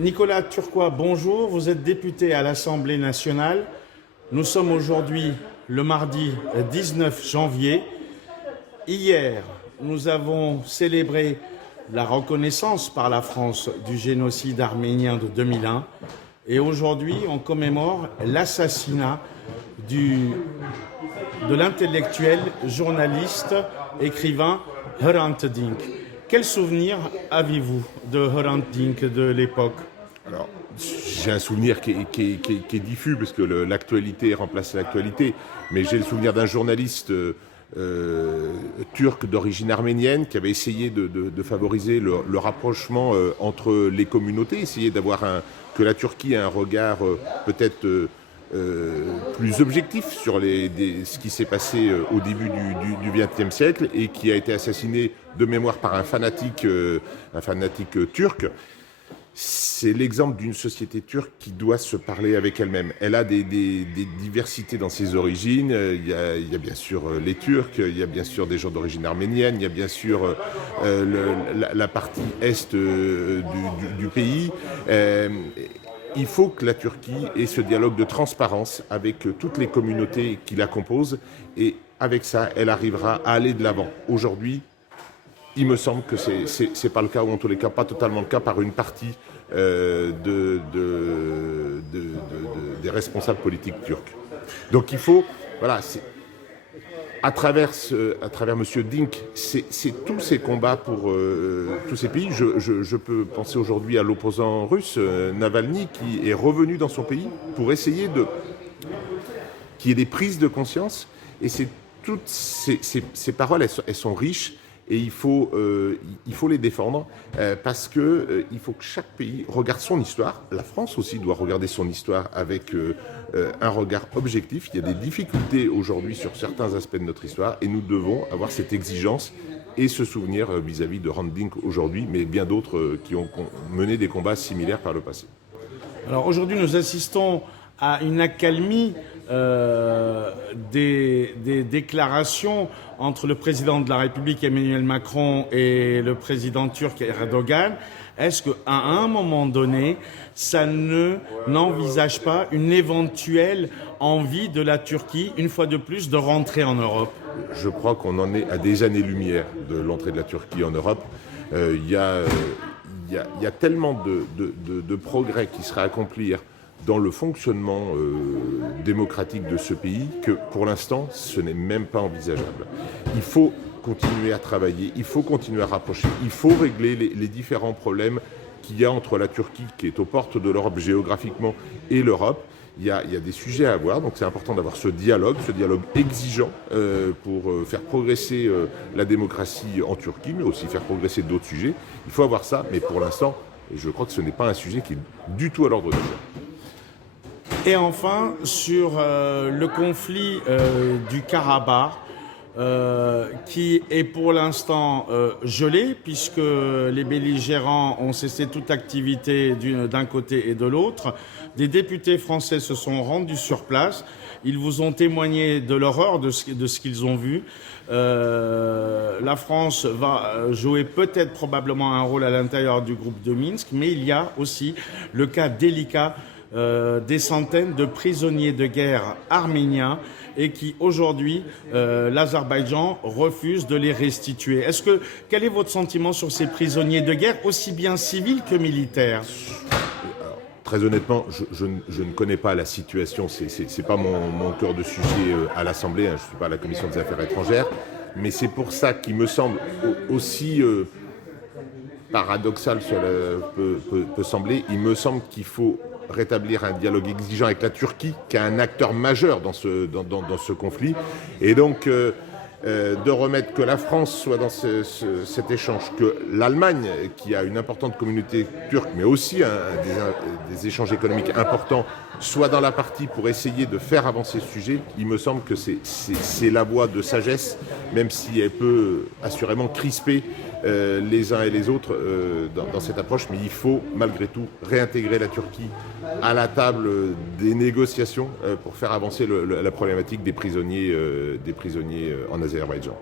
Nicolas Turquois, bonjour. Vous êtes député à l'Assemblée nationale. Nous sommes aujourd'hui le mardi 19 janvier. Hier, nous avons célébré la reconnaissance par la France du génocide arménien de 2001. Et aujourd'hui, on commémore l'assassinat de l'intellectuel, journaliste, écrivain Hrant Dink. Quel souvenir avez-vous de Hrant Dink de l'époque? Alors, j'ai un souvenir qui est diffus parce que l'actualité remplace l'actualité, mais j'ai le souvenir d'un journaliste turc d'origine arménienne qui avait essayé de favoriser le rapprochement entre les communautés, essayer que la Turquie ait un regard peut-être plus objectif sur ce qui s'est passé au début du XXe siècle et qui a été assassiné de mémoire par un fanatique turc. C'est l'exemple d'une société turque qui doit se parler avec elle-même. Elle a des diversités dans ses origines. Il y a bien sûr les Turcs, il y a bien sûr des gens d'origine arménienne, il y a bien sûr la partie est du pays. Il faut que la Turquie ait ce dialogue de transparence avec toutes les communautés qui la composent et avec ça, elle arrivera à aller de l'avant. Aujourd'hui, il me semble que c'est pas le cas, ou en tous les cas pas totalement le cas par une partie des responsables politiques turcs. Donc il faut, voilà, à travers M. Dink, c'est tous ces combats pour tous ces pays. Je peux penser aujourd'hui à l'opposant russe, Navalny, qui est revenu dans son pays pour essayer qu'il y ait des prises de conscience. Et toutes ces paroles, elles sont riches. Et il faut les défendre parce que il faut que chaque pays regarde son histoire. La France aussi doit regarder son histoire avec un regard objectif. Il y a des difficultés aujourd'hui sur certains aspects de notre histoire et nous devons avoir cette exigence et ce souvenir vis-à-vis de Hrant Dink aujourd'hui, mais bien d'autres qui ont mené des combats similaires par le passé. Alors aujourd'hui, nous assistons à une accalmie des déclarations entre le président de la République Emmanuel Macron et le président turc Erdogan. Est-ce qu'à un moment donné, ça n'envisage pas une éventuelle envie de la Turquie, une fois de plus, de rentrer en Europe? Je crois qu'on en est à des années-lumière de l'entrée de la Turquie en Europe. Il y a tellement de progrès qui seraient à accomplir dans le fonctionnement démocratique de ce pays que pour l'instant, ce n'est même pas envisageable. Il faut continuer à travailler, il faut continuer à rapprocher, il faut régler les différents problèmes qu'il y a entre la Turquie, qui est aux portes de l'Europe géographiquement, et l'Europe. Il y a des sujets à avoir, donc c'est important d'avoir ce dialogue exigeant pour faire progresser la démocratie en Turquie, mais aussi faire progresser d'autres sujets. Il faut avoir ça, mais pour l'instant, et je crois que ce n'est pas un sujet qui est du tout à l'ordre du jour. Et enfin, sur le conflit du Karabakh, qui est pour l'instant gelé, puisque les belligérants ont cessé toute activité d'un côté et de l'autre. Des députés français se sont rendus sur place. Ils vous ont témoigné de l'horreur de ce qu'ils ont vu. La France va jouer peut-être probablement un rôle à l'intérieur du groupe de Minsk, mais il y a aussi le cas délicat des centaines de prisonniers de guerre arméniens et qui aujourd'hui l'Azerbaïdjan refuse de les restituer. Quel est votre sentiment sur ces prisonniers de guerre, aussi bien civils que militaires? Alors, très honnêtement, je ne connais pas la situation, c'est pas mon cœur de sujet à l'Assemblée, je suis pas à la Commission des Affaires étrangères, mais c'est pour ça qu'il me semble aussi paradoxal cela peut sembler, il me semble qu'il faut rétablir un dialogue exigeant avec la Turquie, qui est un acteur majeur dans ce conflit, et donc de remettre que la France soit dans cet échange, que l'Allemagne, qui a une importante communauté turque, mais aussi des échanges économiques importants, soit dans la partie pour essayer de faire avancer ce sujet. Il me semble que c'est la voie de sagesse, même si elle peut assurément crisper les uns et les autres dans cette approche, mais il faut malgré tout réintégrer la Turquie à la table des négociations pour faire avancer la problématique des prisonniers en Azerbaïdjan.